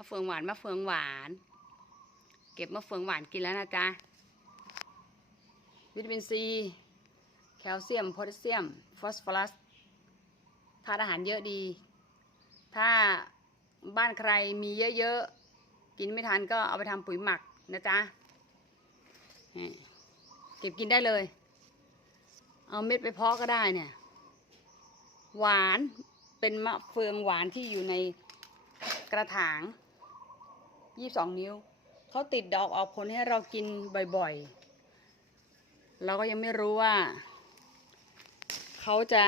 มะเฟืองหวานมะเฟืองหวาน เก็บมะเฟืองหวานกินแล้วนะจ๊ะ วิตามินซี แคลเซียม โพแทสเซียม ฟอสฟอรัสธาตุอาหารเยอะดี ถ้าบ้านใครมีเยอะๆ กินไม่ทันก็เอาไปทำปุ๋ยหมักนะจ๊ะ เก็บกินได้เลย เอาเม็ดไปเพาะก็ได้เนี่ย หวานเป็นมะเฟืองหวานที่อยู่ในกระถาง ยี่สองนิ้ว เขาติดดอกออกผลให้เรากินบ่อยๆ เราก็ยังไม่รู้ว่า เขาจะ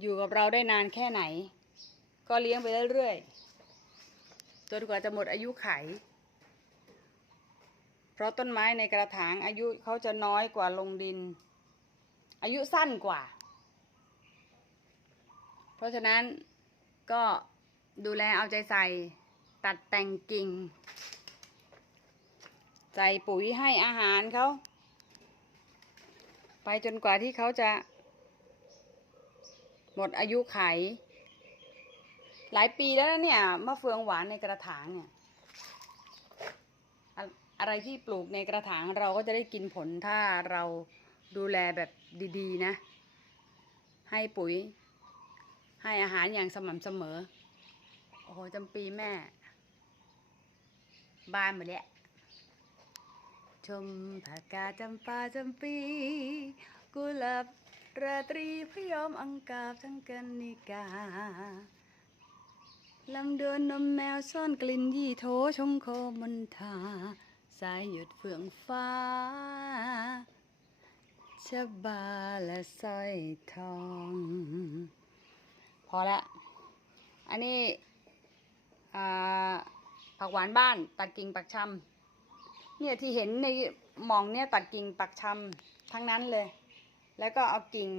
อยู่กับเราได้นานแค่ไหน ก็เลี้ยงไปเรื่อยๆ จนกว่าจะหมดอายุไข เพราะต้นไม้ในกระถางอายุเขาจะน้อยกว่าลงดิน อายุสั้นกว่า เพราะฉะนั้นก็ดูแลเอาใจใส่ ตัดแต่งกิ่ง ใส่ปุ๋ยให้อาหารเขาไปจนกว่าที่เขาจะ หมดอายุไข หลายปีแล้วเนี่ยมะเฟืองหวานในกระถางเนี่ยอะอะไรที่ปลูกในกระถางเราก็จะได้กินผลถ้าเราดูแลแบบดีๆนะ ให้ปุ๋ย ให้อาหารอย่างสม่ำเสมอ โอ้โหจำปีแม่ บ้านหมดแล้วชมผักกาจำปาจำปี กุหลาบราตรีพยอมอังกาบทั้งกันนิกาลำเดินนมแมวซ่อนกลิ่นยี่โถชงโคมนทา สายหยุดเฟื่องฟ้าชะบาและสร้อยทอง พอละ อันนี้ อ่า ผักหวานบ้าน ตัดกิ่งปักชำเนี่ยที่เห็นในหมองเนี่ยตัดกิ่งปักชำทั้งนั้นเลย แล้วก็เอากิ่ง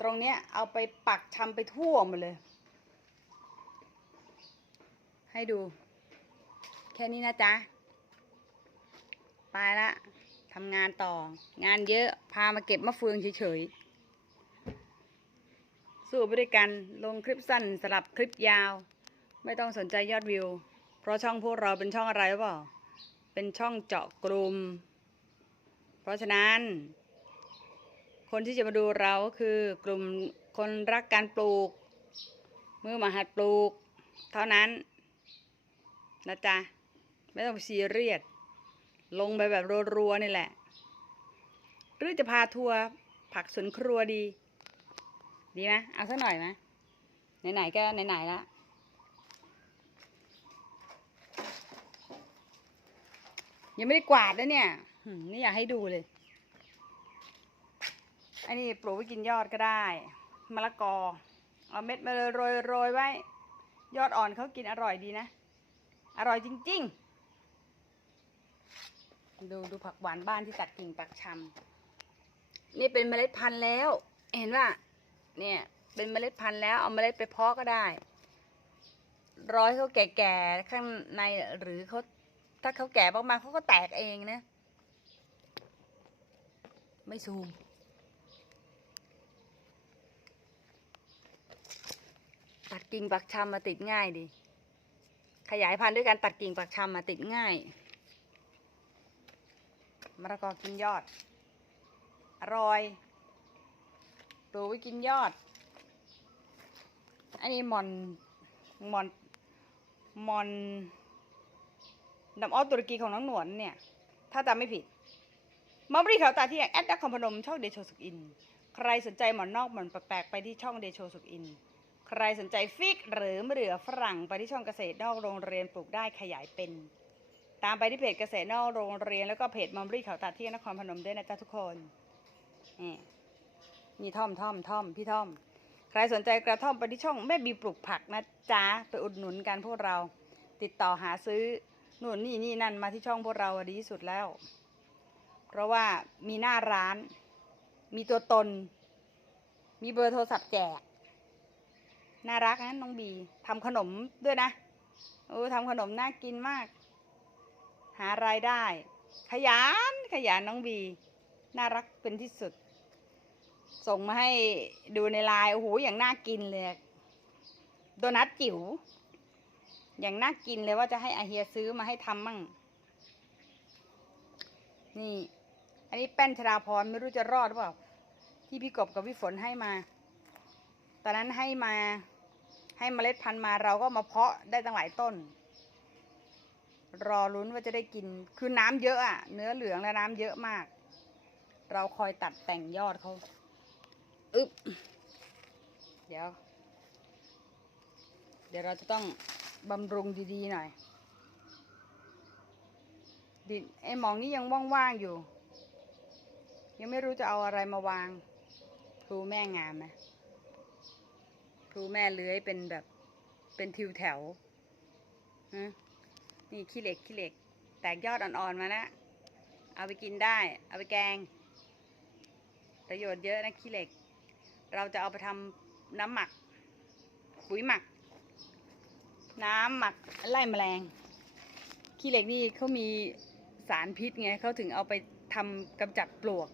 ตรงเนี้ยเอาไปปักชำไปทั่วหมดเลย ให้ดู แค่นี้นะจ๊ะไปละทำงานต่อ งานเยอะพามาเก็บมะเฟืองเฉยๆ สู้ไปด้วยกันลงคลิปสั้นสลับคลิปยาว ไม่ต้องสนใจยอดวิว ราะช่องพวกเราเป็นช่องอะไรหรือเปล่า เป็นช่องเจาะกลุ่ม เพราะฉะนั้น คนที่จะมาดูเราก็คือกลุ่มคนรักการปลูก มือมาหัดปลูก เท่านั้นนะจ๊ะ ไม่ต้องซีเรียส ลงไปแบบรัวๆนี่แหละ หรือจะพาทัวร์ผักสวนครัวดี ดีไหมเอาสักหน่อยไหมไหนๆก็ไหนๆละ ยังไม่ได้กวาดนะเนี่ยนี่อยากให้ดูเลย อันนี้ปลูกไว้กินยอดก็ได้ มะละกอ เอาเม็ดมาโรยโรยๆไว้ ยอดอ่อนเขากินอร่อยดีนะ อร่อยจริง ๆ ดูดูผักหวานบ้านที่ตัดกิ่งปักชำนี่เป็นเมล็ดพันธุ์แล้ว เห็นว่า เนี่ยเป็นเมล็ดพันธุ์แล้วเอาเมล็ดไปเพาะก็ได้ ร้อยเขาแก่ๆข้างในหรือเขา ถ้าเขาแก่มากๆเขาก็แตกเองนะ ไม่ซูม ตัดกิ่งปักชำมาติดง่ายดี ขยายพันธุ์ด้วยการตัดกิ่งปักชำมาติดง่ายมะละกอกินยอด อร่อยปลูกไว้กินยอด อันนี้มอนมอนมอน น้ำอ้อตุรกีของน้องหนวนเนี่ย ถ้าจำไม่ผิดมอบรีเขาตาที่แอดดักคอมพนมช่องเดโชสุกอิน ใครสนใจหมอนนอกหมอนแปลกๆไปที่ช่องเดโชสุกอิน ใครสนใจฟิกหรือมะเดื่อฝรั่งไปที่ช่องเกษตรนอกโรงเรียนปลูกได้ขยายเป็น ตามไปที่เพจเกษตรนอกโรงเรียนแล้วก็เพจมัมรี่เขาตัดที่นครพนมด้วยนะจ๊ะทุกคนนี่นี่ท่อมท่อมท่อมพี่ท่อม ใครสนใจกระท่อมไปที่ช่องแม่บีปลูกผักนะจ๊ะไปอุดหนุนกันพวกเรา ติดต่อหาซื้อ นู่นนี่นี่นั่นมาที่ช่องพวกเราดีที่สุดแล้ว เพราะว่ามีหน้าร้าน มีตัวตน มีเบอร์โทรศัพท์แจก น่ารักนะน้องบีทำขนมด้วยนะโอ้ทำขนมน่ากินมาก หารายได้ ขยันขยันน้องบี น่ารักเป็นที่สุด ส่งมาให้ดูในไลน์โอ้โหอย่างน่ากินเลย โดนัทจิ๋ว อย่างน่ากินเลยว่าจะให้อาเฮียซื้อมาให้ทำมั่ง นี่ อันนี้แป้นชราพรไม่รู้จะรอดหรือเปล่า ที่พี่กบกับพี่ฝนให้มา ตอนนั้นให้มาให้เมล็ดพันธุ์มาเราก็มาเพาะได้ตั้งหลายต้น รอลุ้นว่าจะได้กิน คือน้ำเยอะอะ เนื้อเหลืองและน้ำเยอะมาก เราคอยตัดแต่งยอดเขาอึ๊บ เดี๋ยว เดี๋ยวเราจะต้อง บำรุงดีๆหน่อยดินไอหมองนี้ยังว่างๆอยู่ ยังไม่รู้จะเอาอะไรมาวางพลูแม่งามไหมพูแม่เลื้อยเป็นแบบเป็นทิวแถวฮะนี่ขี้เหล็กขี้เหล็ก แตกยอดอ่อนๆมานะเอาไปกินได้ เอาไปแกง ประโยชน์เยอะนะขี้เหล็ก เราจะเอาไปทำน้ำหมัก ปุ๋ยหมัก น้ำหมักไล่แมลง ขี้เหล็กนี่เขามีสารพิษไงเขาถึงเอาไปทำกำจัดปลวก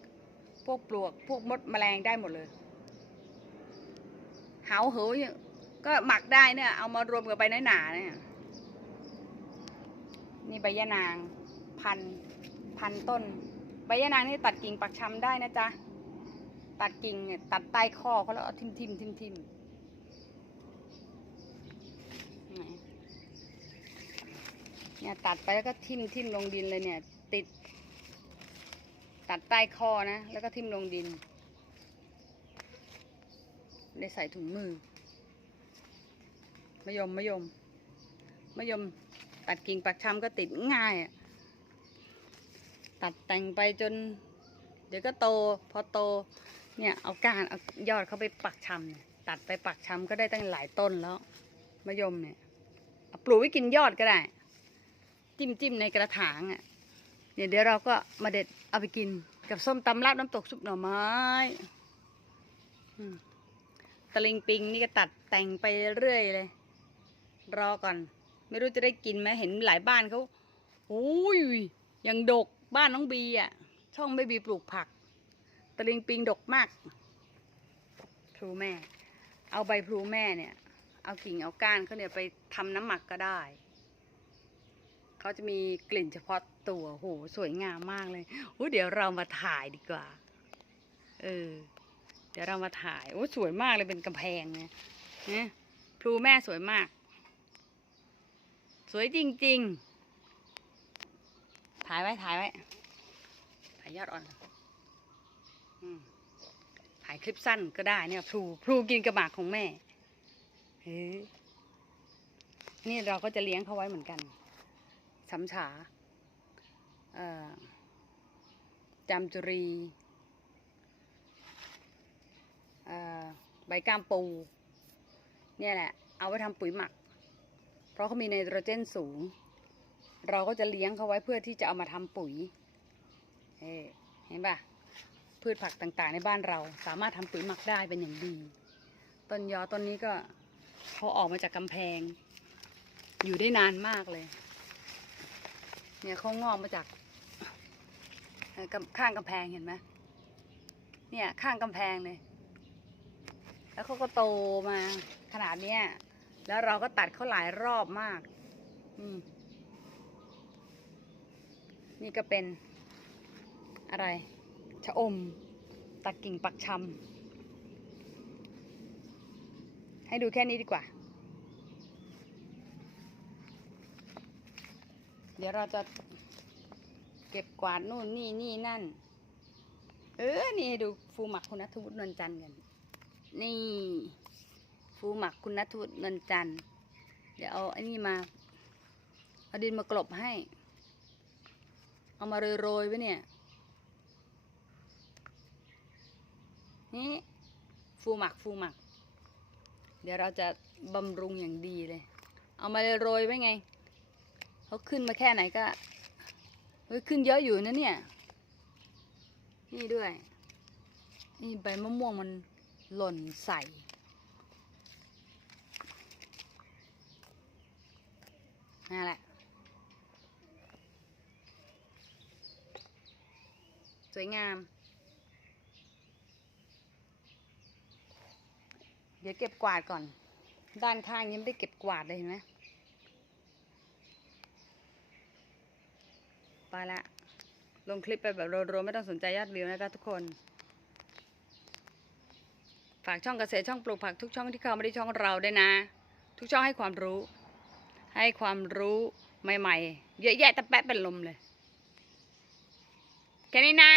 พวกปลวก พวกมดแมลงได้หมดเลยเหาเหยก็หมักได้เนี่ย เอามารวมกับใบน้อยหนาเนี่ยนี่ใบยะนาง พันพันต้น ใบยะนางนี่ตัดกิ่งปักชำได้นะจ๊ะ ตัดกิ่งเนี่ยตัดใต้ข้อเขาแล้วเอาทิมทิมทิมทิมไหน เนี่ยตัดไปแล้วก็ทิมทิมลงดินเลยเนี่ย ติด ตัดใต้คอนะ แล้วก็ทิมลงดินได้ใส่ถุงมือมะยมมะยมมะยมตัดกิ่งปักชำก็ติดง่ายอะตัดแต่งไปจน เดี๋ยวก็โต พอโต เนี่ยเอากานเอายอดเขาไปปักชำเนี่ยตัดไปปักชำก็ได้ตั้งหลายต้นแล้วมะยมเนี่ยปลูกไว้กินยอดก็ได้ จิ้มจิ้มในกระถางอะเนี่ยเดี๋ยวเราก็มาเด็ดเอาไปกินกับส้มตำลาบน้ำตกซุปหน่อไม้ตะลิงปิงนี่ก็ตัดแต่งไปเรื่อยเลย รอก่อน ไม่รู้จะได้กินไหมเห็นหลายบ้านเขาโอ้ยยังดกบ้านน้องบีอะ ช่องไม่บีปลูกผัก ตะลิงปิงดกมากพลูแม่ เอาใบพลูแม่เนี่ย เอากิ่งเอาก้านเขาเนี่ยไปทำน้ำหมักก็ได้ เขาจะมีกลิ่นเฉพาะตัวโหสวยงามมากเลยโอ้เดี๋ยวเรามาถ่ายดีกว่า เออ เดี๋ยวเรามาถ่ายโอ้สวยมากเลยเป็นกำแพงเนี่ยนะพลูแม่สวยมาก สวยจริง ๆ ถ่ายไว้ถ่ายไว้ถ่ายยอดอ่อนอถ่ายคลิปสั้นก็ได้เนี่ยพลูพลูกินกระหมากของแม่เฮ้ยนี่เราก็จะเลี้ยงเขาไว้เหมือนกัน สำฉาจามจุรีใบก้ามปู เนี่ยแหละ เอาไว้ทำปุ๋ยหมัก เพราะเขามีไนโตรเจนสูง เราก็จะเลี้ยงเขาไว้เพื่อที่จะเอามาทำปุ๋ยเอ้เห็นปะพืชผักต่างๆ ในบ้านเราสามารถทำปุ๋ยหมักได้เป็นอย่างดี ต้นยอต้นนี้ก็เขาออกมาจากกำแพง อยู่ได้นานมากเลย เนี่ยเขางอกมาจากข้างกำแพงเห็นไหมเนี่ยข้างกำแพงเลย แล้วเขาก็โตมาขนาดเนี้ยแล้วเราก็ตัดเขาหลายรอบมาก อืม นี่ก็เป็นอะไรชะอม ตัดกิ่งปักชำให้ดูแค่นี้ดีกว่า เดี๋ยวเราจะเก็บกวาดนู่นนี่นี่นั่น เออ นี่ดูฟูหมักคุณนัทวุฒินวลจันทร์กัน นี่ ฟูหมักคุณนัทวุฒินวลจันทร์เดี๋ยวเอาอ้นี่มา เอาดินมากลบให้ เอามาโรยๆไว้เนี่ย นี่ ฟูหมักฟูหมัก เดี๋ยวเราจะบำรุงอย่างดีเลย เอามาโรยไว้ไง เขาขึ้นมาแค่ไหนก็เฮ้ยขึ้นเยอะอยู่นะเนี่ย นี่ด้วย นี่ใบมะม่วงมันหล่นใส่นั่นแหละ สวยงาม เดี๋ยวเก็บกวาดก่อน ด้านข้างยังไม่ได้เก็บกวาดเลยเห็นไหม ไปละ ลงคลิปไปแบบรวมๆไม่ต้องสนใจยอดวิวนะคะทุกคน ฝากช่องเกษตรช่องปลูกผักทุกช่องที่เข้ามาที่ช่องเราด้วยนะ ทุกช่องให้ความรู้ ให้ความรู้ใหม่ๆ เยอะแยะแต่แปะเป็นลมเลย แค่นี้นะ